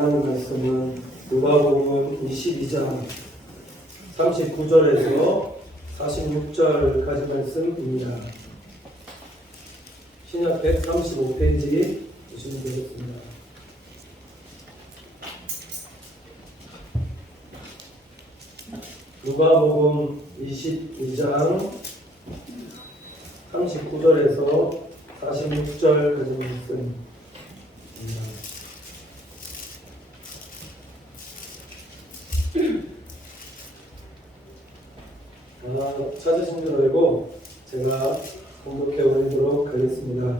하나님 말씀은 누가복음 22장 39절에서 46절까지 말씀입니다. 신약 135페이지 보시면 되겠습니다. 누가복음 22장 39절에서 46절까지 말씀입니다. 찾으신 줄 알고 제가 공독해 올리도록 하겠습니다.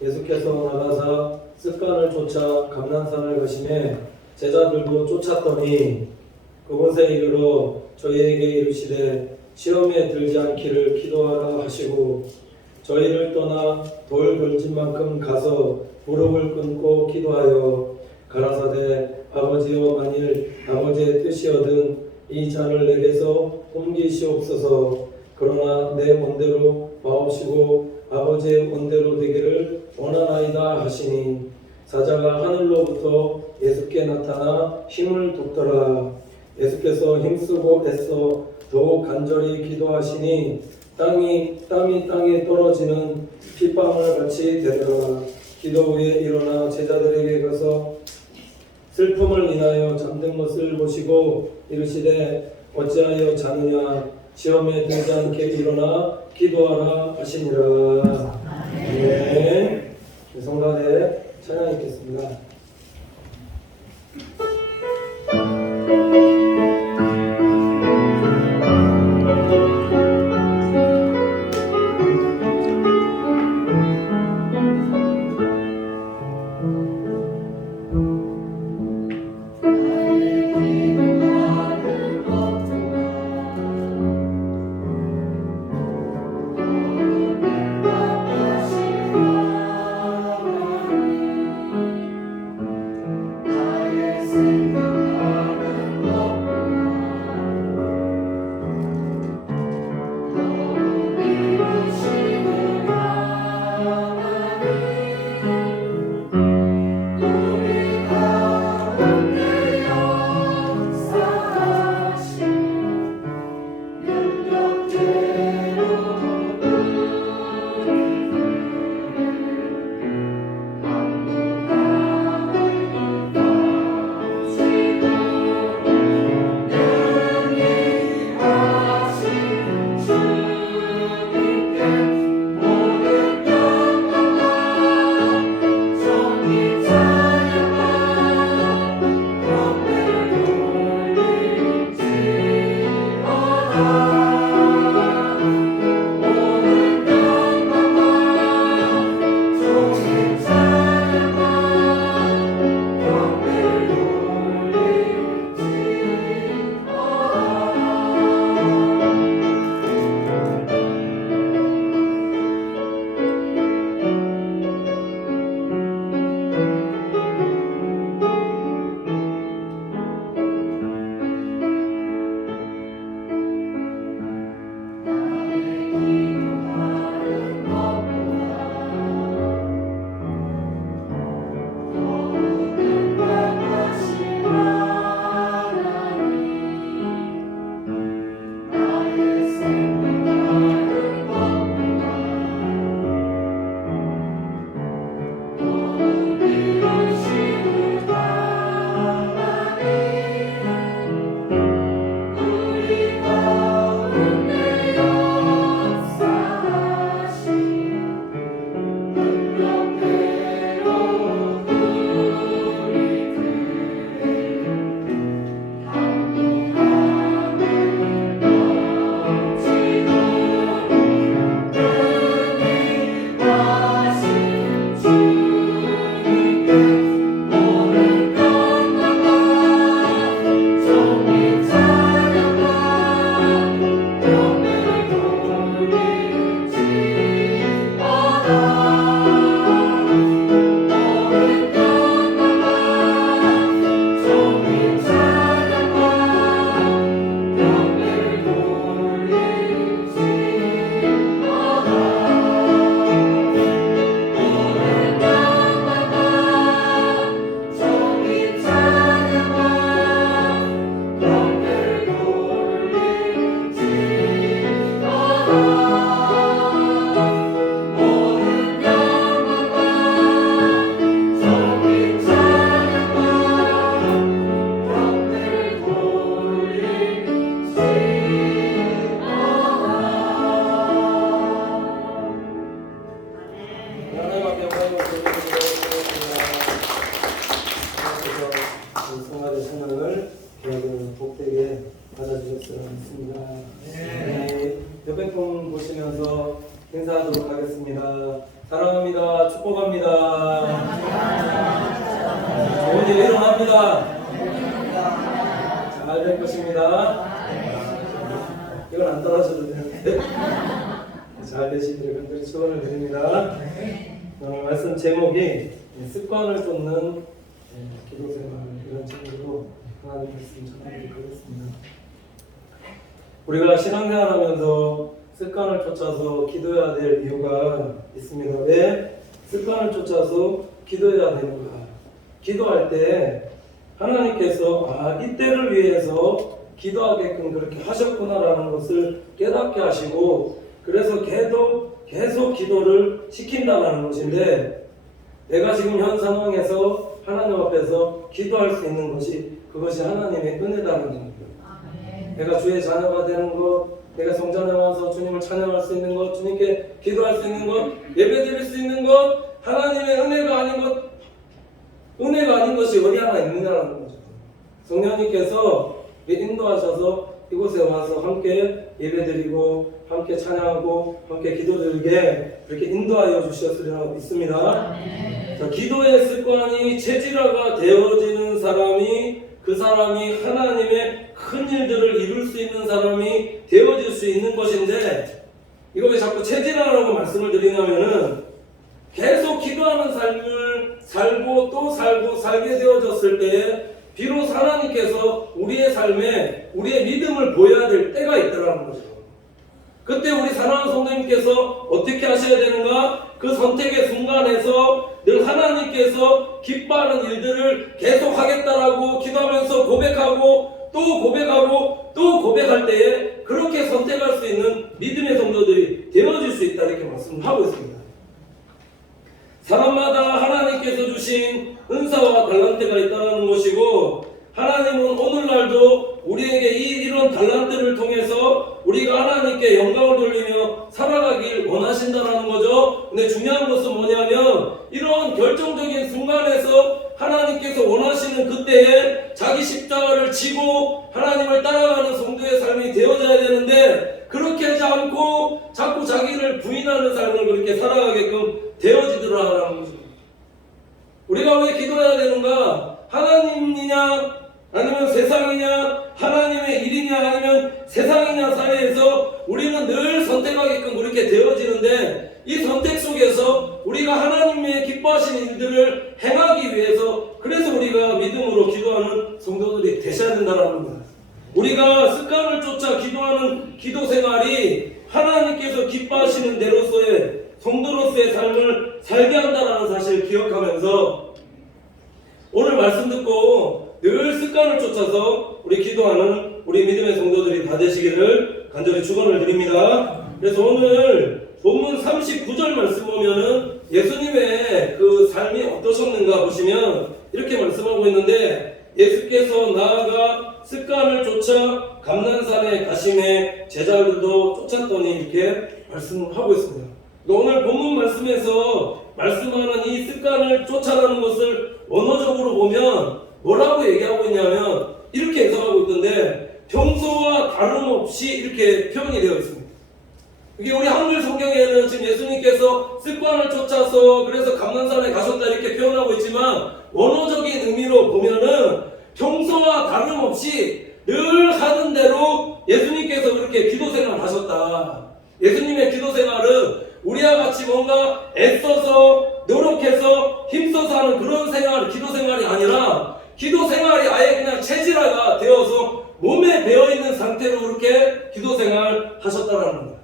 예수께서 나가사 습관을 쫓아 감난산을 가시매 제자들도 쫓았더니 그곳에 이르러 저희에게 이르시되 시험에 들지 않기를 기도하라 하시고 저희를 떠나 돌 걸짐만큼 가서 무릎을 꿇고 기도하여 가라사대 아버지여 만일 아버지의 뜻이거든 이 잔을 내게서 옮기시옵소서. 그러나 내 원대로 마옵시고 아버지의 원대로 되기를 원하나이다 하시니 사자가 하늘로부터 예수께 나타나 힘을 돋더라. 예수께서 힘쓰고 애써 더욱 간절히 기도하시니 땀이 땅에 떨어지는 핏방울 같이 되더라. 기도 후에 일어나 제자들에게 가서 슬픔을 인하여 잠든 것을 보시고 이르시되 어찌하여 자느냐 시험에 들지 않게 일어나 기도하라 하시니라. 네. 성가대 찬양 있겠습니다. 성화대 찬양을 복되게 받아주셨으면 믿습니다. 네. 옆에 분 보시면서 인사하도록 하겠습니다. 사랑합니다. 축복합니다. 좋은 일 일어납니다. 잘 될 것입니다. 이건 안 따라하셔도 되는데 잘 되시기를 간절히 축원을 드립니다. 오늘 말씀 제목이 습관을 쫓는 기도생활, 이런 제목으로 하나님 말씀 전하도록 하겠습니다. 우리가 신앙생활하면서 습관을 쫓아서 기도해야 될 이유가 있습니다. 왜 습관을 쫓아서 기도해야 되는가? 기도할 때 하나님께서 이때를 위해서 기도하게끔 그렇게 하셨구나라는 것을 깨닫게 하시고, 그래서 계속 기도를 시킨다는 것인데, 내가 지금 현 상황에서 하나님 앞에서 기도할 수 있는 것이, 그것이 하나님의 은혜다는 겁니다. 내가 주의 자녀가 되는 것, 내가 성전에 와서 주님을 찬양할 수 있는 것, 주님께 기도할 수 있는 것, 예배드릴 수 있는 것, 하나님의 은혜가 아닌 것이 어디 하나 있느냐라는 거죠. 성령님께서 인도하셔서 이곳에 와서 함께 예배드리고 함께 찬양하고 함께 기도드리게 그렇게 인도하여 주셨으리라 믿습니다. 자, 기도의 습관이 체질화가 되어지는 사람이, 그 사람이 하나님의 큰 일들을 이룰 수 있는 사람이 되어질 수 있는 것인데, 이거 왜 자꾸 체질화라고 말씀을 드리냐면은, 계속 기도하는 삶을 살고 또 살게 되어졌을 때에 비로소 하나님께서 우리의 삶에 우리의 믿음을 보여야 될 때가 있더라는 거죠. 그때 우리 사랑하는 성도님께서 어떻게 하셔야 되는가? 그 선택의 순간에서 늘 하나님께서 기뻐하는 일들을 계속 하겠다라고 기도하면서 고백하고 또 고백하고 또 고백할 때에 그렇게 선택할 수 있는 믿음의 성도들이 되어질 수 있다, 이렇게 말씀을 하고 있습니다. 사람마다 하나님께서 주신 은사와 달란트가 있다는 것이고, 하나님은 오늘날도 우리에게 이런 달란트를 통해서 우리가 하나님께 영광을 돌리며 살아가길 원하신다는 거죠. 근데 중요한 것은 뭐냐면, 이런 결정적인 순간에서 하나님께서 원하시는 그때에 자기 십자가를 지고 하나님을 따라가는 성도의 삶이 되어져야 되는데, 그렇게 하지 않고 자꾸 자기를 부인하는 삶을 그렇게 살아가게끔 되어지더라라는 거죠. 우리가 왜 기도해야 되는가? 하나님이냐 아니면 세상이냐, 하나님의 일이냐 아니면 세상이냐 사이에서 우리는 늘 선택하게끔 그렇게 되어지는데, 이 선택 속에서 우리가 하나님의 기뻐하시는 일들을 행하기 위해서, 그래서 우리가 믿음으로 기도하는 성도들이 되셔야 된다는 거예요. 우리가 습관을 쫓아 기도하는 기도 생활이 하나님께서 기뻐하시는 대로서의 성도로서의 삶을 살게 한다는 사실을 기억하면서, 오늘 말씀 듣고 늘 습관을 쫓아서 우리 기도하는 우리 믿음의 성도들이 다 되시기를 간절히 축원을 드립니다. 그래서 오늘 본문 39절 말씀 보면은 예수님의 그 삶이 어떠셨는가 보시면 이렇게 말씀하고 있는데, 예수께서 나아가 습관을 쫓아 감난산에 가심에 제자들도 쫓았더니, 이렇게 말씀하고 있습니다. 오늘 본문 말씀에서 말씀하는 이 습관을 쫓아가는 것을 원어적으로 보면 뭐라고 얘기하고 있냐면, 이렇게 해석하고 있던데, 평소와 다름없이 이렇게 표현이 되어 있습니다. 이게 우리 한글 성경에는 지금 예수님께서 습관을 쫓아서 그래서 감난산에 가셨다 이렇게 표현하고 있지만, 원어적인 의미로 보면은 평소와 다름없이 늘 하던 대로 예수님께서 그렇게 기도생활을 하셨다. 예수님의 기도생활은 우리와 같이 뭔가 애써서 노력해서 힘써서 하는 그런 기도생활이 아니라, 기도생활이 아예 그냥 체질화가 되어서 몸에 배어있는 상태로 그렇게 기도생활 하셨다는 거예요.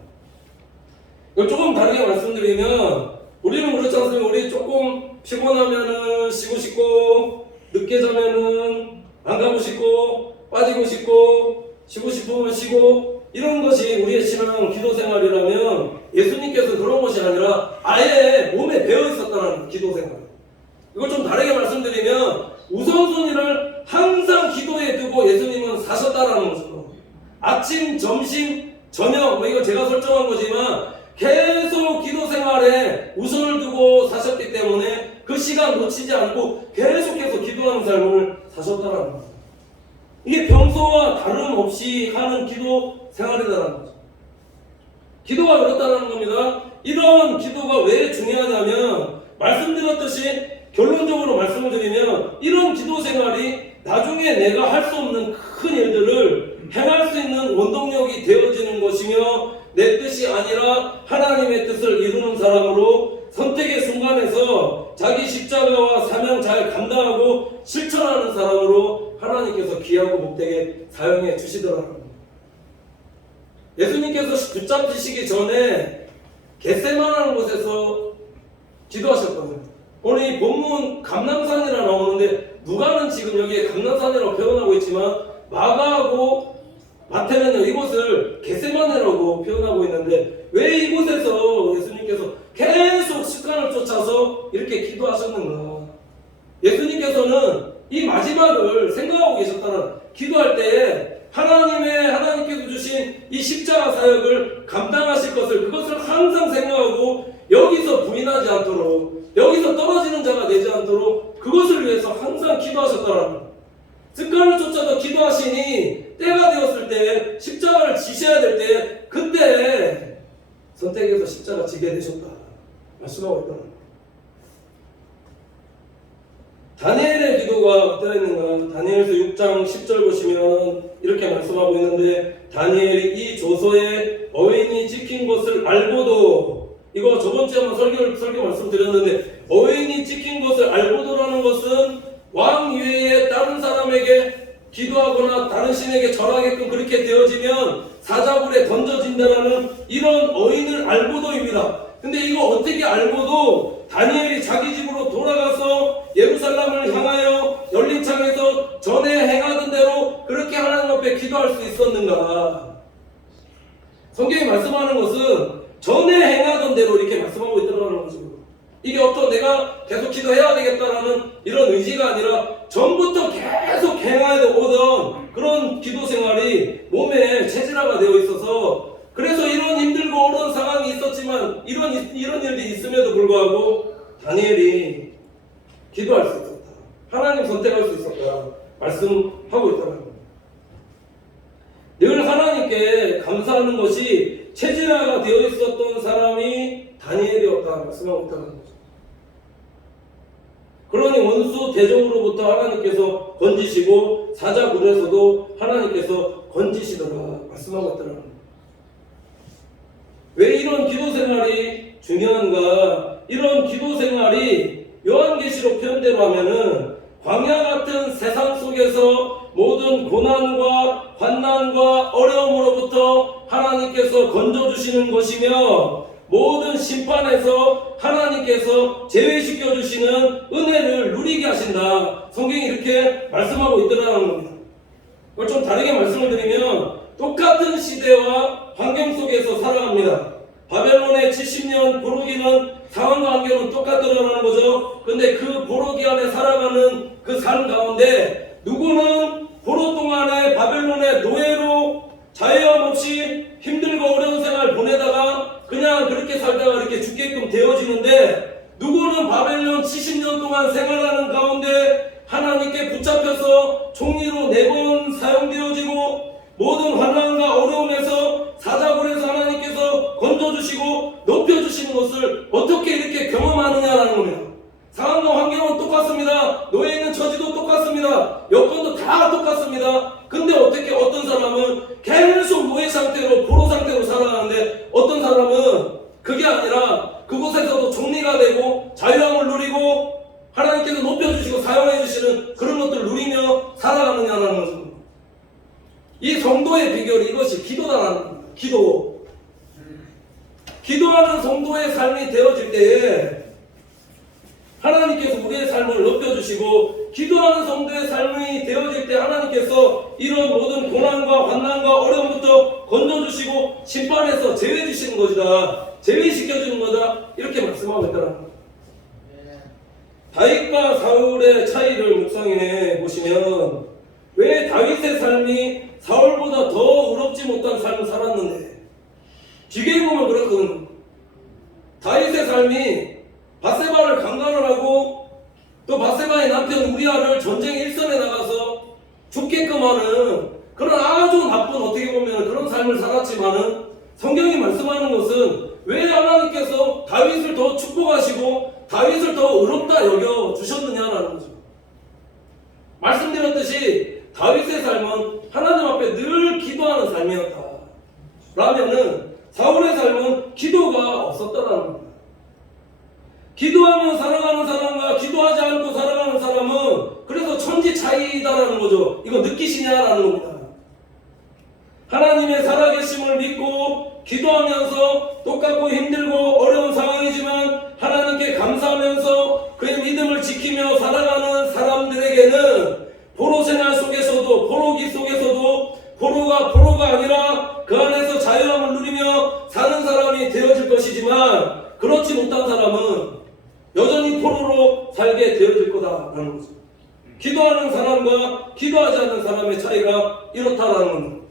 이걸 조금 다르게 말씀드리면, 우리는 그렇지 않습니까? 우리 조금 피곤하면은 쉬고 싶고, 늦게 자면은 안 가고 싶고, 빠지고 싶고, 쉬고 싶으면 쉬고, 이런 것이 우리의 신앙 기도생활이라면, 예수님께서 그런 것이 아니라 아예 몸에 배어 있었다는 기도생활. 이걸 좀 다르게 말씀드리면, 우선순위를 항상 기도에 두고 예수님은 사셨다라는 거죠. 아침, 점심, 저녁, 이거 제가 설정한 거지만 계속 기도생활에 우선을 두고 사셨기 때문에 그 시간 놓치지 않고 계속해서 기도하는 삶을 사셨다라는 거죠. 이게 평소와 다름없이 하는 기도 생활이라는 거죠. 기도가 그렇다는 겁니다. 이런 기도가 왜 중요하냐면 말씀드렸듯이 결론적으로 말씀을 드리면 이런 기도 생활이 나중에 내가 할 수 없는 큰 일들을 행할 수 있는 원동력이 되어지는 것이며 내 뜻이 아니라 하나님의 뜻을 이루는 사람으로 선택의 순간에서 자기 십자가와 사명 잘 감당하고 실천하는 사람으로 하나님께서 귀하고 복되게 사용해 주시더라는 겁니다. 예수님께서 붙잡히시기 전에 겟세마라는 곳에서 기도하셨거든요. 오늘 이 본문 감람산이라 나오는데 누가는 지금 여기에 감람산이라고 표현하고 있지만 마가하고 마태는 이곳을 겟세마네라고 표현하고 있는데 왜 이곳에서 예수님께서 계속 습관을 쫓아서 이렇게 기도하셨는가? 예수님께서는 이 마지막을 생각하고 계셨다는, 기도할 때에 하나님께서 주신 이 십자가 사역을 감당하실 것을, 그것을 항상 생각하고 여기서 부인하지 않도록, 여기서 떨어지는 자가 되지 않도록 그것을 위해서 항상 기도하셨다는 거예요. 습관을 쫓아서 기도하시니 때가 되었을 때 십자가를 지셔야 될 때 그때 선택해서 십자가 지게 되셨다 말씀하고 있다는 거예요. 다니엘의 기도가 어떠 있는가? 다니엘서 6장 10절 보시면 이렇게 말씀하고 있는데, 다니엘이 이 조서에 어인이 찍힌 것을 알고도, 이거 저번주에 한번 설교 말씀드렸는데, 어인이 찍힌 것을 알고도라는 것은 왕 이외에 다른 사람에게 기도하거나 다른 신에게 절하게끔 그렇게 되어지면 사자굴에 던져진다라는 이런 어인을 알고도입니다. 근데 이거 어떻게 알고도 다니엘이 자기 집으로 돌아가서 예루살렘을 향하여 열린 창에서 전에 행하던 대로 그렇게 하나님 앞에 기도할 수 있었는가? 성경이 말씀하는 것은 전에 행하던 대로 이렇게 말씀하고 있다는 거죠. 이게 어떤 내가 계속 기도해야 되겠다라는 이런 의지가 아니라 전부터 계속 행하여 오던 그런 기도 생활이 몸에 체질화가 되어 있어서, 그래서 이런 힘들고 어려운 상황이 있었지만 이런 일들이 있음에도 불구하고 다니엘이 기도할 수 있었다. 하나님 선택할 수 있었다. 말씀하고 있다는 겁니다. 늘 하나님께 감사하는 것이 체질화가 되어 있었던 사람이 다니엘이었다. 말씀하고 있다는 거죠. 그러니 원수 대적으로부터 하나님께서 건지시고 사자굴에서도 하나님께서 건지시더라. 말씀하고 있다는 겁니다. 왜 이런 기도 생활이 중요한가? 이런 기도 생활이 요한계시록 표현대로 하면은 광야 같은 세상 속에서 모든 고난과 환난과 어려움으로부터 하나님께서 건져주시는 것이며, 모든 심판에서 하나님께서 제외시켜 주시는 은혜를 누리게 하신다. 성경이 이렇게 말씀하고 있더라는 겁니다. 그걸 좀 다르게 말씀을 드리면 똑같은 시대와 환경 속에서 살아갑니다. 바벨론의 70년 포로기는 상황과 환경은 똑같더라는 거죠. 근데 그 포로기 안에 살아가는 그 삶 가운데 누구는 포로 동안에 바벨론의 노예로 자유함 없이 힘들고 어려운 생활 보내다가 그냥 그렇게 살다가 이렇게 죽게끔 되어지는데, 누구는 바벨론 70년 동안 생활하는 가운데 하나님께 붙잡혀서 총리로 4번 사용되어지고 모든 환난과 어려움에서 사자굴에서 하나님께서 건져주시고 높여주시는 것을 어떻게 이렇게 경험하느냐라는 겁니다. 상황과 환경은 똑같습니다. 노예 있는 처지도 똑같습니다. 여건도 다 똑같습니다. 근데 어떻게 어떤 사람은 계속 노예 상태로 포로 상태로 살아가는데 어떤 사람은 그게 아니라 그곳에서도 총리가 되고 자유함을 누리고 하나님께서 높여주시고 사용해주시는 그런 것들을 누리며 살아가느냐라는 것입니다. 이 성도의 비결이 이것이 기도다라는 겁니다. 기도하는 성도의 삶이 되어질 때에 하나님께서 우리의 삶을 높여주시고, 기도하는 성도의 삶이 되어질 때 하나님께서 이런 모든 고난과 환난과 어려움부터 건져주시고 심판에서 제외해주시는 것이다. 제외시켜주는 거다. 이렇게 말씀하고 있더라는 거예요. 다윗과 사울의 차이를 묵상해 보시면 왜 다윗의 삶이 사울보다 더 의롭지 못한 삶을 살았는데, 뒤에 보면 그렇거든요. 다윗의 삶이 밧세바를 강간을 하고 또 바세바의 남편 우리아를 전쟁 일선에 나가서 죽게끔 하는 그런 아주 나쁜, 어떻게 보면 그런 삶을 살았지만은, 성경이 말씀하는 것은 왜 하나님께서 다윗을 더 축복하시고 다윗을 더 의롭다 여겨 주셨느냐라는 거죠. 말씀드렸듯이 다윗의 삶은 하나님 앞에 늘 기도하는 삶이었다 라면은, 사울의 삶은 기도가 없었다라는 겁니다. 기도하며 살아가는 사람과 기도하지 않고 살아가는 사람은 그래서 천지 차이다라는 거죠. 이거 느끼시냐라는 겁니다. 하나님의 살아계심을 믿고 기도하면서 똑같고 힘들고 어려운 상황이지만 하나님께 감사하면서 그의 믿음을 지키며 살아가는 사람들에게는 포로 생활 속에서도, 포로기 속에서도 포로가 아니라 그 안에서 자유함을 누리며 사는 사람이 되어질 것이지만, 그렇지 못한 사람은 여전히 포로로 살게 되어질 거다라는 거죠. 기도하는 사람과 기도하지 않는 사람의 차이가 이렇다라는 겁니다.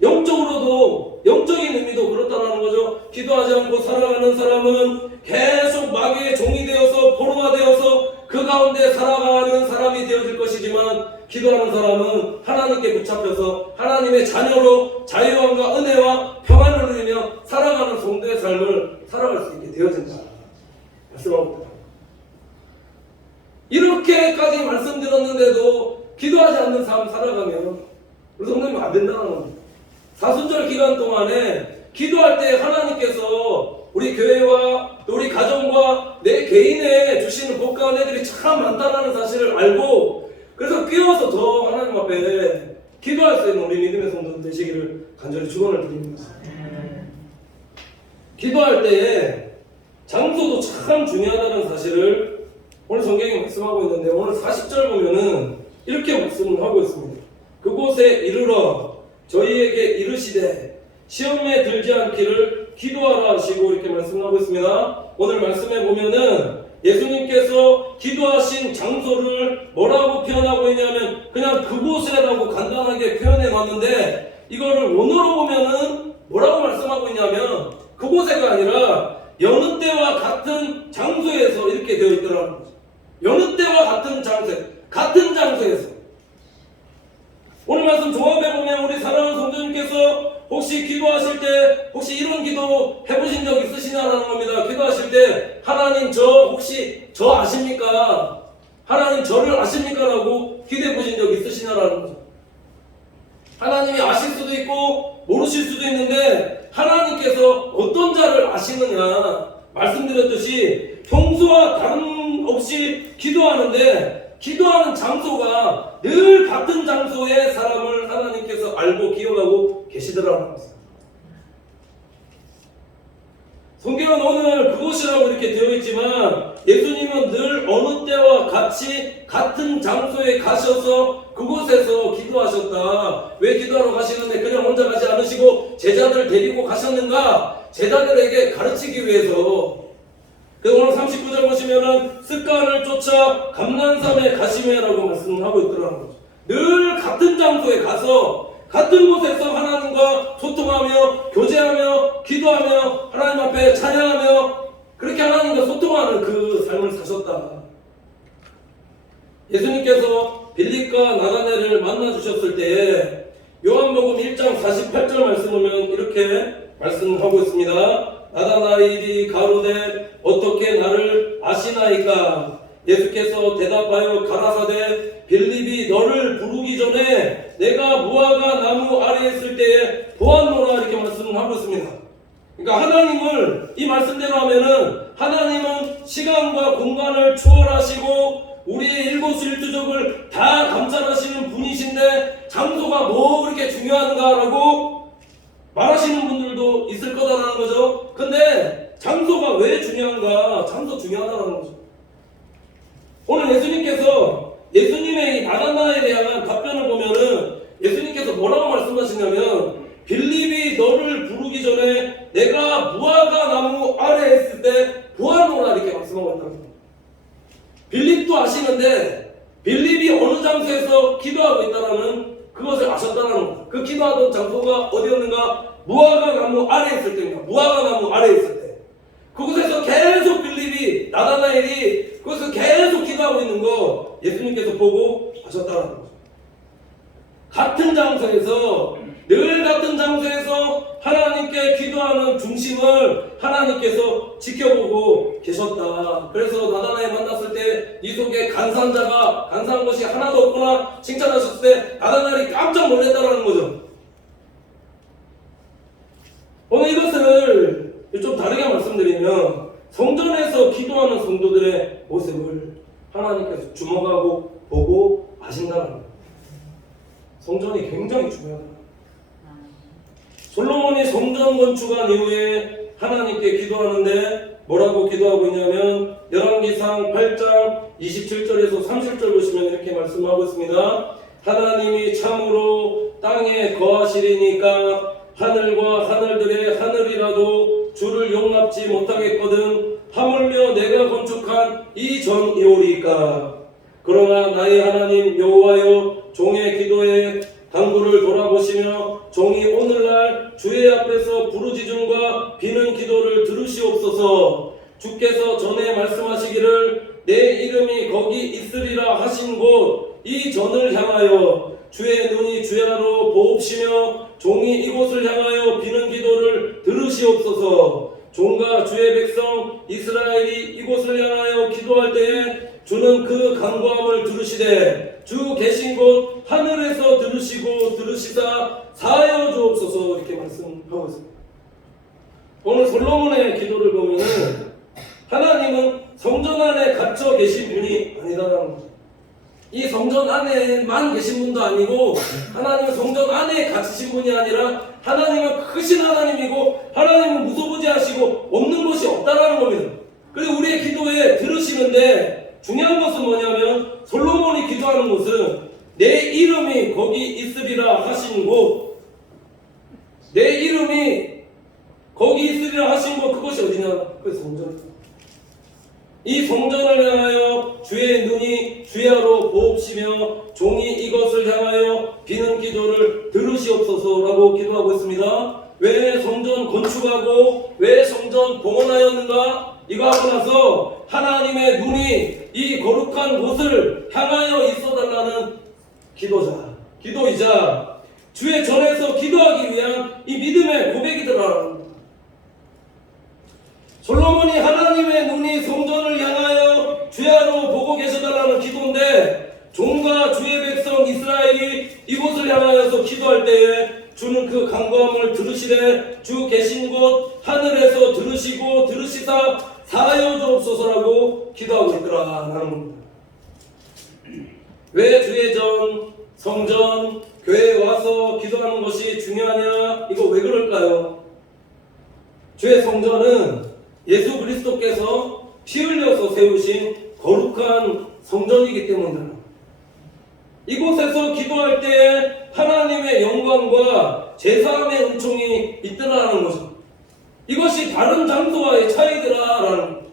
영적으로도, 영적인 의미도 그렇다라는 거죠. 기도하지 않고 살아가는 사람은 계속 마귀의 종이 되어서, 포로가 되어서 그 가운데 살아가는 사람이 되어질 것이지만, 기도하는 사람은 하나님께 붙잡혀서 하나님의 자녀로 자유함과 은혜와 평안을 누리며 살아가는 성도의 삶을 살아갈 수 있게 되어진다 말씀합니다. 이렇게까지 말씀드렸는데도 기도하지 않는 삶 살아가면 우리 성도님 안 된다는 겁니다. 사순절 기간 동안에 기도할 때 하나님께서 우리 교회와 또 우리 가정과 내 개인에 주시는 복과 은혜들이 참 많다는 사실을 알고, 그래서 끼워서 더 하나님 앞에 기도할 수 있는 우리 믿음의 성도들 되시기를 간절히 축원을 드립니다. 기도할 때에 장소도 참 중요하다는 사실을 오늘 성경이 말씀하고 있는데, 오늘 40절 보면은 이렇게 말씀을 하고 있습니다. 그곳에 이르러 저희에게 이르시되 시험에 들지 않기를 기도하라 하시고 이렇게 말씀하고 있습니다. 오늘 말씀해 보면은 예수님께서 기도하신 장소를 뭐라고 표현하고 있냐면 그냥 그곳에라고 간단하게 표현해 놨는데, 이거를 원어로 보면은 뭐라고 말씀하고 있냐면 그곳에가 아니라 여느 때와 같은 장소에서 이렇게 되어 있더라는 거죠. 여느 때와 같은 장소에서. 오늘 말씀 조합해 보면 우리 사랑하는 성도님께서 혹시 기도하실 때 혹시 이런 기도 해보신 적 있으시냐라는 겁니다. 기도하실 때 하나님 혹시 저 아십니까? 하나님 저를 아십니까? 라고 기도해 보신 적 있으시냐라는 거죠. 하나님이 아실 수도 있고 모르실 수도 있는데 하나님께서 어떤 자를 아시느냐, 말씀드렸듯이 평소와 다름없이 기도하는데 기도하는 장소가 늘 같은 장소의 사람을 하나님께서 알고 기억하고 계시더라는 것입니다. 성경은 오늘 그곳이라고 이렇게 되어 있지만 예수님은 늘 어느 때와 같이 같은 장소에 가셔서 그곳에서 기도하셨다. 왜 기도하러 가시는데 그냥 혼자 가지 않으시고 제자들 데리고 가셨는가? 제자들에게 가르치기 위해서. 그래서 오늘 39절 보시면은 습관을 쫓아 감난산에 가시매라고 말씀하고 있더라는 거죠. 늘 같은 장소에 가서 같은 곳에서 하나님과 소통하며 교제하며 기도하며 하나님 앞에 찬양하며 그렇게 하나님과 소통하는 그 삶을 사셨다. 예수님께서 빌립과 나다나엘을 만나 주셨을 때 요한복음 1장 48절 말씀 보면 이렇게 말씀하고 있습니다. 나다나엘이 가로되 어떻게 나를 아시나이까? 예수께서 대답하여 가라사대 빌립이 너를 부르기 전에 내가 무화과 나무 아래에 있을 때에 보았노라 이렇게 말씀을 하고 있습니다. 그러니까 하나님을 이 말씀대로 하면은 하나님은 시간과 공간을 초월하시고 우리의 일거수일투족을 다 감찰하시는 분이신데 장소가 뭐 그렇게 중요한가라고 말하시는 분들도 있을 거다라는 거죠. 근데 장소가 왜 중요한가? 장소 중요하다는 거죠. 오늘 예수님께서 예수님의 이 나다나엘에 대한 답변을 보면은 예수님께서 뭐라고 말씀하시냐면 빌립이 너를 부르기 전에 내가 무화과 나무 아래에 있을 때 보았노라 이렇게 말씀하고 있다는 거예요. 빌립도 아시는데 빌립이 어느 장소에서 기도하고 있다라는 그것을 아셨다는 거예요. 그 기도하던 장소가 어디였는가? 무화과 나무 아래에 있을 때입니다. 무화과 나무 아래에 있을 때. 그곳에서 계속 빌립이 나다나엘이 그것을 계속 기도하고 있는 거 예수님께서 보고 하셨다는 거죠. 같은 장소에서 늘 같은 장소에서 하나님께 기도하는 중심을 하나님께서 지켜보고 계셨다. 그래서 나다나엘 만났을 때 네 속에 간사한 것이 하나도 없구나 칭찬하셨을 때 나다나엘이 깜짝 놀랐다는 거죠. 오늘 이것을 좀 다르게 말씀드리면 성전에서 기도하는 성도들의 모습을 하나님께서 주목하고 보고 아신다는 거예요. 성전이 굉장히 중요하다. 솔로몬이 성전 건축한 이후에 하나님께 기도하는데 뭐라고 기도하고 있냐면 열왕기상 8장 27절에서 30절 보시면 이렇게 말씀하고 있습니다. 하나님이 참으로 땅에 거하시리니까 하늘과 하늘들의 하늘이라도 주를 용납지 못하겠거든 하물며 내가 건축한 이 전이오리까. 그러나 나의 하나님 여호와여 종의 기도에 당부를 돌아보시며 종이 오늘날 주의 앞에서 부르짖음과 비는 기도를 들으시옵소서. 주께서 전에 말씀하시기를 내 이름이 거기 있으리라 하신 곳 이 전을 향하여 주의 눈이 주야로 보옵시며 종이 이곳을 향하여 비는 기도를 들으시옵소서. 종과 주의 백성 이스라엘이 이곳을 향하여 기도할 때에 주는 그 간구함을 들으시되 주 계신 곳 하늘에서 들으시고 들으시다 사하여 주옵소서. 이렇게 말씀하고 있습니다. 오늘 솔로몬의 기도를 보면은 하나님은 성전 안에 갇혀 계신 분이 아니라는 거죠. 이 성전 안에만 계신 분도 아니고 하나님은 성전 안에 갇히신 분이 아니라 하나님은 크신 하나님이고 하나님은 무소부지하시고 없는 것이 없다라는 겁니다. 그리고 우리의 기도에 들으시는데 중요한 것은 뭐냐면 솔로몬이 기도하는 곳은 내 이름이 거기 있으리라 하신 곳, 내 이름이 거기 있으리라 하신 곳, 그것이 어디냐? 그 성전입니다. 이 성전을 향하여 주의 눈이 주야로 보옵시며 종이 이것을 향하여 비는 기도를 들으시옵소서라고 기도하고 있습니다. 왜 성전 건축하고 왜 성전 봉헌하였는가? 이거 하고 나서 하나님의 눈이 이 거룩한 곳을 향하여 있어달라는 기도이자 주의 전에서 기도하기 위한 이 믿음의 고백이더라. 솔로몬이 하나님의 눈이 성전을 향하여 주야로 보고 계셔달라는 기도인데 종과 주의 백성 이스라엘이 이곳을 향하여서 기도할 때에 주는 그 간구함을 들으시되 주 계신 곳 하늘에서 들으시고 들으시사 사하여 주옵소서라고 기도하고 있더라라는 겁니다. 왜 주의 전, 성전, 교회에 와서 기도하는 것이 중요하냐? 이거 왜 그럴까요? 주의 성전은 예수 그리스도께서 피 흘려서 세우신 거룩한 성전이기 때문입니다. 이곳에서 기도할 때 하나님의 영광과 제사함의 은총이 있더라는 거죠. 이것이 다른 장소와의 차이더라라는 거죠.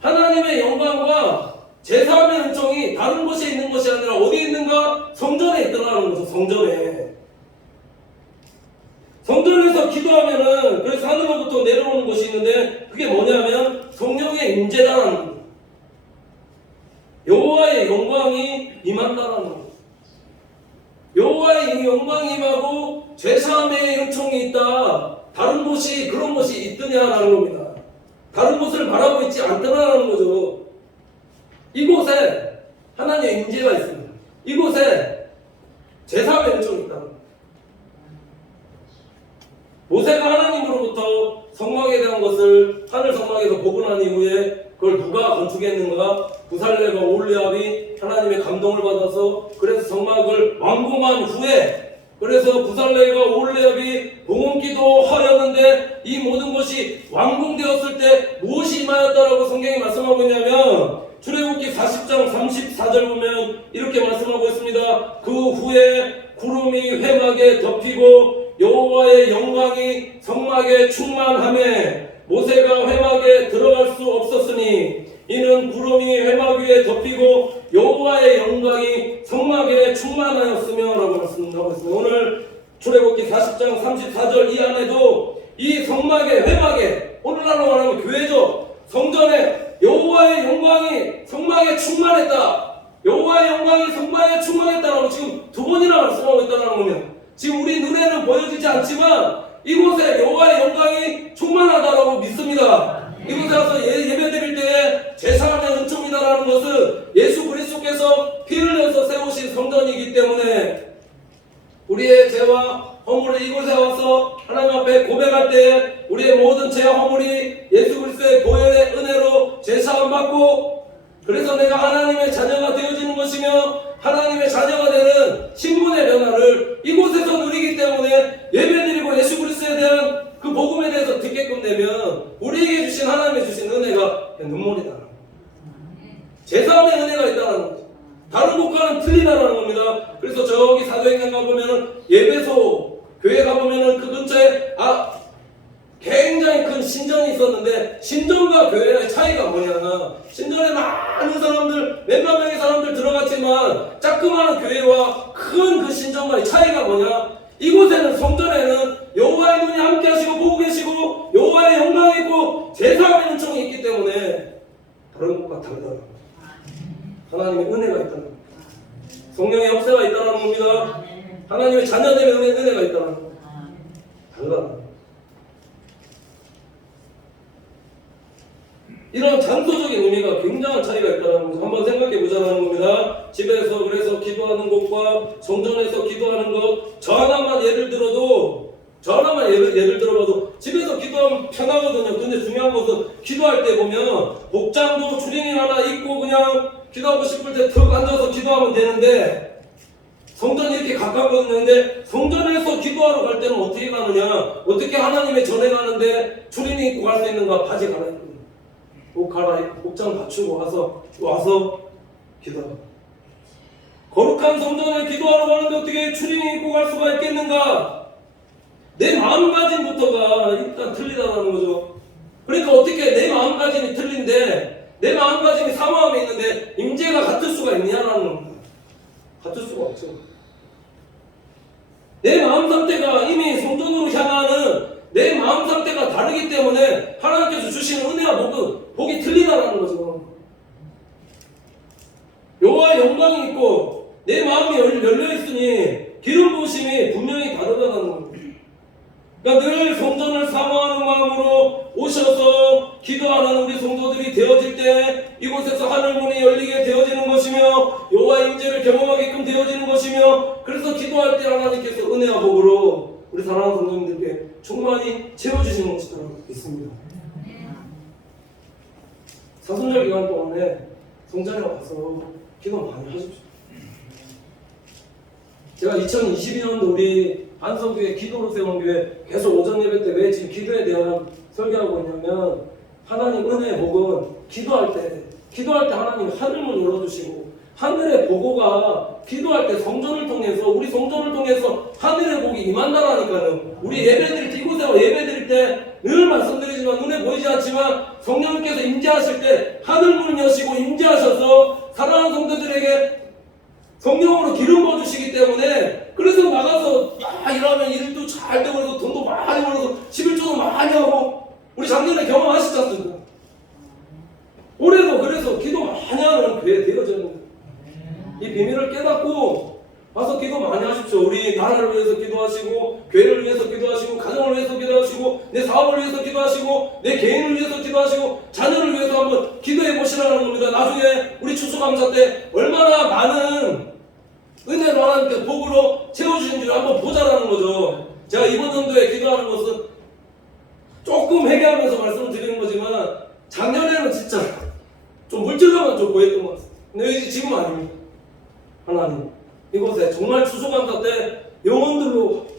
하나님의 영광과 제사함의 은총이 다른 곳에 있는 것이 아니라 어디에 있는가? 성전에 있더라는 거죠. 성전에서 기도하면은 그래서 하늘로부터 내려오는 것이 있는데 그게 뭐냐면 성령의 임재라는 겁니다. 여호와의 영광이 임한다라는 겁니다. 여호와의 영광이 임하고 제사함의 은총이 있다. 다른 곳이 그런 것이 있더냐라는 겁니다. 다른 곳을 바라고 있지 않더라는 거죠. 이곳에 하나님의 임재가 있습니다. 이곳에 제사함의 은총이 있다. 모세가 하나님으로부터 성막에 대한 것을 하늘 성막에서 보고 난 이후에 그걸 누가 건축했는가? 부살레가 오홀리압이 하나님의 감동을 받아서 그래서 성막을 완공한 후에 그래서 부살레가 오홀리압이 봉헌기도 하였는데 이 모든 것이 완공되었을 때 무엇이 임하였다라고 성경이 말씀하고 있냐면 출애굽기 40장 34절 보면 이렇게 말씀하고 있습니다. 그 후에 구름이 회막에 덮이고 여호와의 영광이 성막에 충만하매 모세가 회막에 들어갈 수 없었으니 이는 구름이 회막 위에 덮이고 여호와의 영광이 성막에 충만하였으며 라고 말씀하고 있습니다. 오늘 출애굽기 40장 34절 이 안에도 이 성막의 회막에, 오늘날로 말하면 교회죠. 성전에 여호와의 영광이 성막에 충만했다. 여호와의 영광이 성막에 충만했다라고 지금 두 번이나 말씀하고 있다는 겁니다. 지금 우리 눈에는 보여지지 않지만 이곳에 여호와의 영광이 충만하다라고 믿습니다. 이곳에 와서 예배 드릴 때에 제사함의 은총이다라는 것은 예수 그리스도께서 피 흘려서 세우신 성전이기 때문에 우리의 죄와 허물을 이곳에 와서 하나님 앞에 고백할 때 우리의 모든 죄와 허물이 예수 그리스도의 보혈의 은혜로 제사함 받고, 그래서 내가 하나님의 자녀가 되어지는 것이며 하나님의 자녀가 되는 신분의 변화를 이곳에서 누리기 때문에 예배드리고 예수 그리스도에 대한 그 복음에 대해서 듣게끔 되면 우리에게 주신 하나님의 주신 은혜가 눈물이다. 제사함의 은혜가 있다는 거죠. 다른 곳과는 틀리다라는 겁니다. 그래서 저기 사도행전 가보면은 예배소 교회 가보면은 그 근처에 굉장히 큰 신전이 있었는데 신전과 교회의 차이가 뭐냐, 신전에 많은 사람들, 몇만 명의 사람들 들어갔지만 자그마한 교회와 큰 그 신전과의 차이가 뭐냐, 이곳에는 성전에는 여호와의 눈이 함께 하시고 보고 계시고 여호와의 영광이 있고 제사함의 은총이 있기 때문에 다른 곳과 다르다. 하나님의 은혜가 있다는 겁니다. 성령의 역사가 있다는 겁니다. 하나님의 자녀됨의 은혜가 있다는 겁니다. 다르다. 이런 장소적인 의미가 굉장한 차이가 있다는 것을 한번 생각해 보자는 겁니다. 집에서 그래서 기도하는 것과 성전에서 기도하는 것, 저 하나만 예를 들어봐도 집에서 기도하면 편하거든요. 근데 중요한 것은 기도할 때 보면 복장도 주링이 하나 입고 그냥 기도하고 싶을 때 턱 앉아서 기도하면 되는데 성전이 이렇게 가깝거든요. 근데 성전에서 기도하러 갈 때는 어떻게 가느냐, 어떻게 하나님의 전에 가는데 주링이 입고 갈 수 있는가, 바지 갈아입고 옷 갈아입고 복장 갖추고 와서 기도하고, 거룩한 성전에 기도하러 가는데 어떻게 추리닝 입고 갈 수가 있겠는가? 내 마음가짐부터가 일단 틀리다는 거죠. 그러니까 어떻게 내 마음가짐이 틀린데, 내 마음가짐이 사모함이 있는데 임재가 같을 수가 있냐라는 겁니다. 같을 수가 없죠. 내 마음 상태가 이미 성전으로 향하는 내 마음 상태가 다르기 때문에 하나님께서 주시는 은혜와 복이 틀리다라는 거죠. 여호와의 영광이 있고 내 마음이 열려있으니 기름 부으심이 분명히 다르다는 겁니다. 그러니까 늘 성전을 사모하는 마음으로 오셔서 기도하는 우리 성도들이 되어질 때 이곳에서 하늘문이 열리게 되어지는 것이며 여호와의 임재를 경험하게끔 되어지는 것이며, 그래서 기도할 때 하나님께서 은혜와 복으로 우리 사랑하는 성도님들께 충만히 채워주시는 것이라고 믿습니다. 사순절 기간 동안에 성전에 와서 기도 많이 하십시오. 제가 2022년도 우리 한성교회 기도로 세운 교회 계속 오전 예배 때 왜 지금 기도에 대한 설교하고 있냐면, 하나님 은혜의 복은 기도할 때 하나님 하늘문 열어주시고 하늘의 보고가 기도할 때 성전을 통해서, 우리 성전을 통해서 하늘의 복이 임한다라니까요. 우리 예배드릴 때, 이곳에 예배드릴 때 늘 말씀드리지만 눈에 보이지 않지만 성령님께서 임재하실 때 하늘문을 여시고 임재하셔서 사랑하는 성도들에게 성령으로 기름 부어주시기 때문에, 그래서 나가서 일하면 일도 잘 되고 그래서 돈도 많이 벌어서 11조도 많이 하고, 우리 작년에 경험하시지 않습니까? 올해도 그래서 기도 많이 하는 교회 되어져야 됩니다. 이 비밀을 깨닫고 와서 기도 많이 하십시오. 우리 나라를 위해서 기도하시고, 교회를 위해서 기도하시고, 가정을 위해서 기도하시고, 내 사업을 위해서 기도하시고, 내 개인을 위해서 기도하시고, 자녀를 위해서 한번 기도해 보시라는 겁니다. 나중에 우리 추수감사 때 얼마나 많은 은혜로 하나님께 복으로 채워주신 줄 한번 보자라는 거죠. 제가 이번 연도에 기도하는 것은 조금 회개하면서 말씀을 드리는 거지만 작년에는 진짜 좀 물질로만 좀 보였던 것 같습니다. 근데 지금 아닙니다. 하나님 이곳에 정말 추수감사 때 영혼들로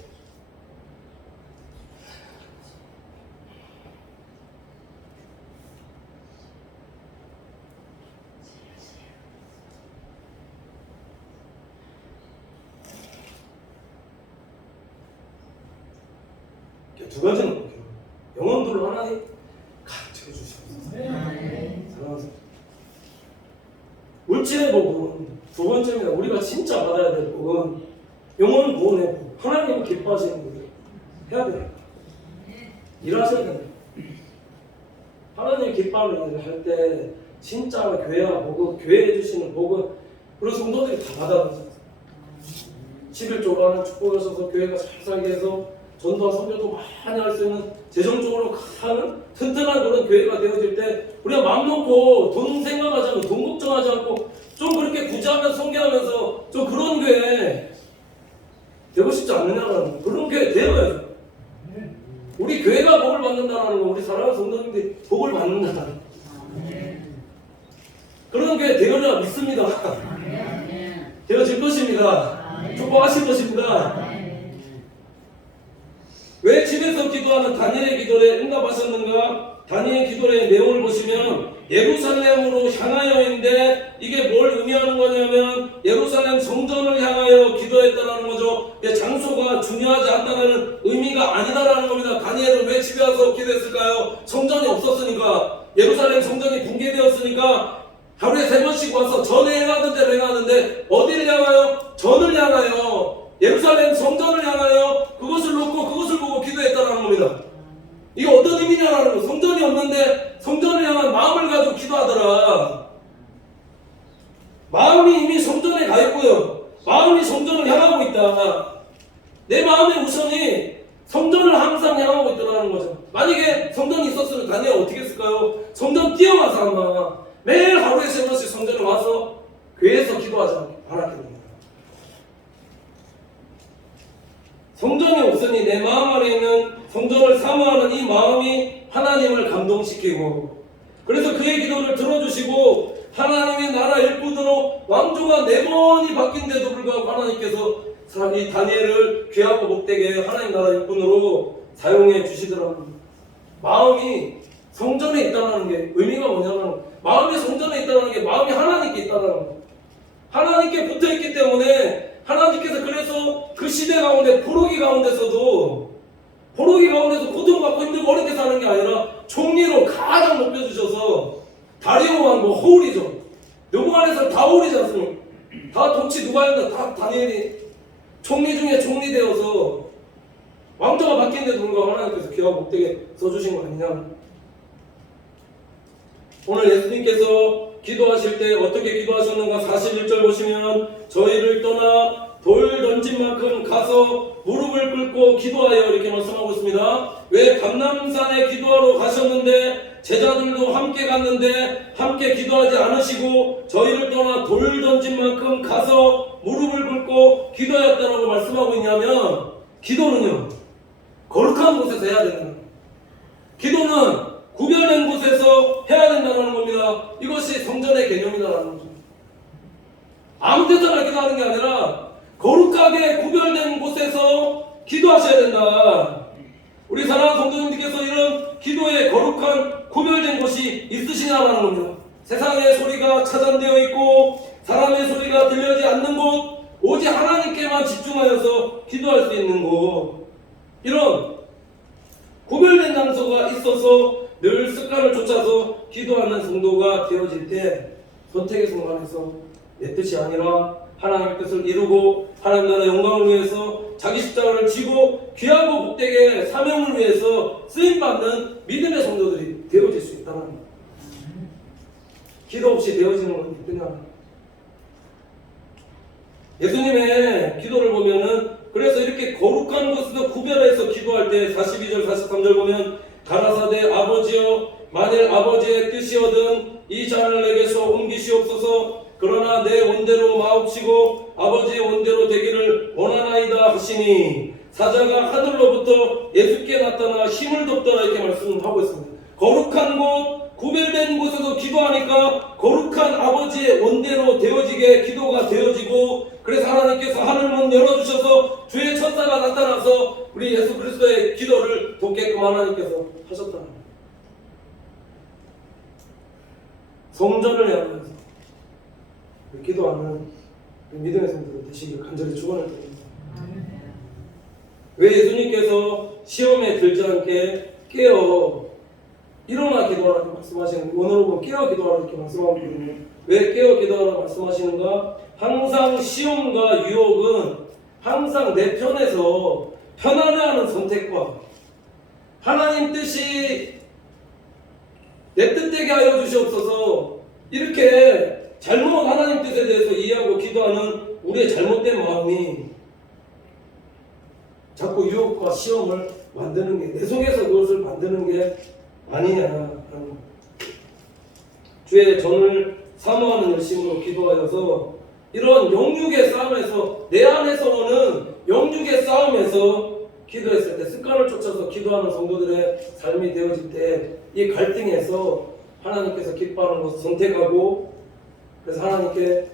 두 가지는 볼게요. 영혼들로 하나님 가득 채워주시옵소서. 사랑하세요. 물질의 복은 두 번째입니다. 우리가 진짜 받아야 될 복은 영혼 구원의 복. 하나님 기뻐하시는 거예요. 해야 돼요. 일하셔야 됩니다. 하나님 기뻐하는 일을 할 때 진짜 교회와 복음, 교회에 주시는 복음, 그리고 성도들이 다 받아들여요. 11조로 하는 축복을 써서 교회가 잘 살게 해서 전도와 선교도 많이 할 수 있는 재정적으로 하는 튼튼한 그런 교회가 되어질 때 우리가 마음 놓고 돈 생각하지 않고 돈 걱정하지 않고 좀 그렇게 구제하면서 섬겨하면서 좀 그런 교회 되고 싶지 않느냐라는 그런 교회 되어야죠. 우리 교회가 복을 받는다는 거, 우리 사랑하는 성도님들이 복을 받는다는 거. 그런 교회 되어야 믿습니다. 되어질 것입니다. 축복하실 것입니다. 왜 집에서 기도하는 다니엘의 기도에 응답하셨는가? 다니엘 기도의 내용을 보시면 예루살렘으로 향하여인데 이게 뭘 의미하는 거냐면 예루살렘 성전을 향하여 기도했다라는 거죠. 장소가 중요하지 않다는 의미가 아니다라는 겁니다. 다니엘은 왜 집에 와서 기도했을까요? 성전이 없었으니까, 예루살렘 성전이 붕괴되었으니까 하루에 3번씩 와서 전에 행하던 대로 행하는데 어디를 향하여? 전을 향하여, 예루살렘 성전을 향하여 그것을 놓고 그것을 보고 기도했다라는 겁니다. 이게 어떤 의미냐라는 거. 성전이 없는데 성전을 향한 마음을 가지고 기도하더라. 마음이 이미 성전에 가 있고요. 마음이 성전을 향하고 있다. 내 마음의 우선이 성전을 항상 향하고 있다는 거죠. 만약에 성전이 있었으면 다니엘 어떻게 했을까요? 성전 뛰어가서 아마 매일 하루에 3번씩 성전에 와서 교회에서 기도하지 않았겠습니다. 성전이 없으니 내 마음 안에 있는 성전을 사모하는 이 마음이 하나님을 감동시키고, 그래서 그의 기도를 들어주시고 하나님의 나라 일꾼으로 왕조가 4번이 바뀐데도 불구하고 하나님께서 이 다니엘을 귀하고 복되게 하나님 나라 일꾼으로 사용해 주시더라고요. 마음이 성전에 있다는 게 의미가 뭐냐면, 마음이 성전에 있다는 게 마음이 하나님께 있다는 거예요. 하나님께 붙어있기 때문에 하나님께서 그래서 그 시대 가운데 포로기 가운데서 고통받고 힘들고 어렵게 사는 게 아니라 총리로 가장 높여주셔서, 다리오 왕 호울이죠. 누구안에서 다 호울이지 않습니까? 다 통치 누가 했나? 다 다니엘이 총리 중에 총리 되어서 왕조가 바뀌는데도 불구하고 하나님께서 귀하고 복되게 써주신 거 아니냐. 오늘 예수님께서 기도하실 때 어떻게 기도하셨는가? 41절 보시면 저희를 떠나 돌 던진 만큼 가서 무릎을 꿇고 기도하여 이렇게 말씀하고 있습니다. 왜 감람산에 기도하러 가셨는데 제자들도 함께 갔는데 함께 기도하지 않으시고 저희를 떠나 돌 던진 만큼 가서 무릎을 꿇고 기도하였다라고 말씀하고 있냐면, 기도는요 거룩한 곳에서 해야 되는 거예요. 기도는 구별된 곳에서 해야 된다는 겁니다. 이것이 성전의 개념이다라는 거죠. 아무 데서나 기도하는 게 아니라 거룩하게 구별된 곳에서 기도하셔야 된다. 우리 사랑하는 성도님들께서 이런 기도에 거룩한 구별된 곳이 있으시냐라는 겁니다. 세상의 소리가 차단되어 있고 사람의 소리가 들려지 않는 곳, 오직 하나님께만 집중하여서 기도할 수 있는 곳, 이런 구별된 장소가 있어서 늘 습관을 쫓아서 기도하는 성도가 되어질 때 선택의 순간에서 내 뜻이 아니라 하나님의 뜻을 이루고 하나님 나라 영광을 위해서 자기 십자가를 지고 귀하고 복되게 사명을 위해서 쓰임받는 믿음의 성도들이 되어질 수 있다는 겁니다. 기도 없이 되어지는 건 있느냐. 예수님의 기도를 보면은 그래서 이렇게 거룩한 곳에서 구별해서 기도할 때 42절 43절 보면 가라사대 아버지여 만일 아버지의 뜻이거든 이 잔을 내게서 옮기시옵소서. 그러나 내 원대로 마옵시고 아버지의 원대로 되기를 원하나이다 하시니, 사자가 하늘로부터 예수께 나타나 힘을 돋더라 이렇게 말씀하고 있습니다. 거룩한 곳, 구별된 곳에서 기도하니까 거룩한 아버지의 원대로 되어지게 기도가 되어지고, 그래서 하나님께서 하늘문 열어주셔서 주의 천사가 나타나서 우리 예수 그리스도의 기도를 돕게끔 하나님께서 하셨다는 거예요. 성전을 향하면서 기도하는 믿음의 성도들 되시길 간절히 축원을 드립니다. 왜 예수님께서 시험에 들지 않게 깨어 일어나 기도하라고 말씀하시는, 원어로 보면 깨어 기도하라 이렇게 말씀하고 있거든요. 왜 깨어 기도하라 말씀하시는가? 항상 시험과 유혹은 항상 내 편에서 편안해하는 선택과 하나님 뜻이 내 뜻되게 하여 주시옵소서. 이렇게 잘못 하나님 뜻에 대해서 이해하고 기도하는 우리의 잘못된 마음이 자꾸 유혹과 시험을 만드는 게, 내 속에서 그것을 만드는 게 아니냐. 주의 전을 사모하는 열심으로 기도하여서 이런 영육의 싸움에서, 내 안에서 오는 영육의 싸움에서 기도했을 때, 습관을 쫓아서 기도하는 성도들의 삶이 되어질 때 이 갈등에서 하나님께서 기뻐하는 것을 선택하고, 그래서 하나님께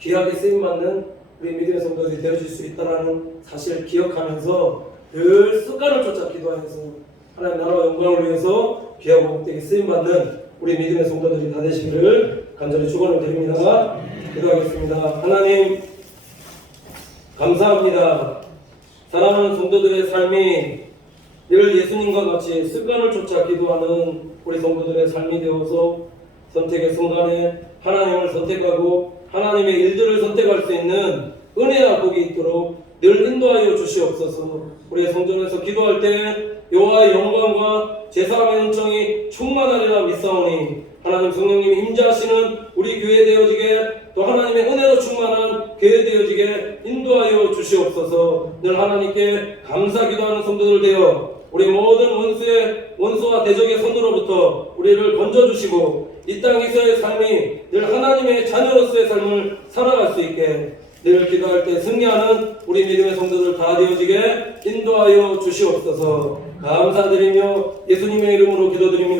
귀하게 쓰임받는 우리 믿음의 성도들이 되어질 수 있다는 사실을 기억하면서 늘 습관을 쫓아 기도하면서 하나님 나라와 영광을 위해서 귀하고 복되게 쓰임받는 우리 믿음의 성도들이 다 되시기를 간절히 축원을 드립니다. 기도하겠습니다. 하나님 감사합니다. 사랑하는 성도들의 삶이 늘 예수님과 같이 습관을 쫓아 기도하는 우리 성도들의 삶이 되어서 선택의 순간에 하나님을 선택하고 하나님의 일들을 선택할 수 있는 은혜와 복이 있도록 늘 인도하여 주시옵소서. 우리의 성전에서 기도할 때 여호와의 영광과 제사함의 은총이 충만하리라 믿사오니 하나님 성령님이 임재하시는 우리 교회 되어지게, 또 하나님의 은혜로 충만한 교회 되어지게 인도하여 주시옵소서. 늘 하나님께 감사 기도하는 성도들 되어 우리 모든 원수와 대적의 손으로부터 우리를 건져주시고 이 땅에서의 삶이 늘 하나님의 자녀로서의 삶을 살아갈 수 있게 늘 기도할 때 승리하는 우리 믿음의 성도들 다 되어지게 인도하여 주시옵소서. 감사드리며 예수님의 이름으로 기도드립니다.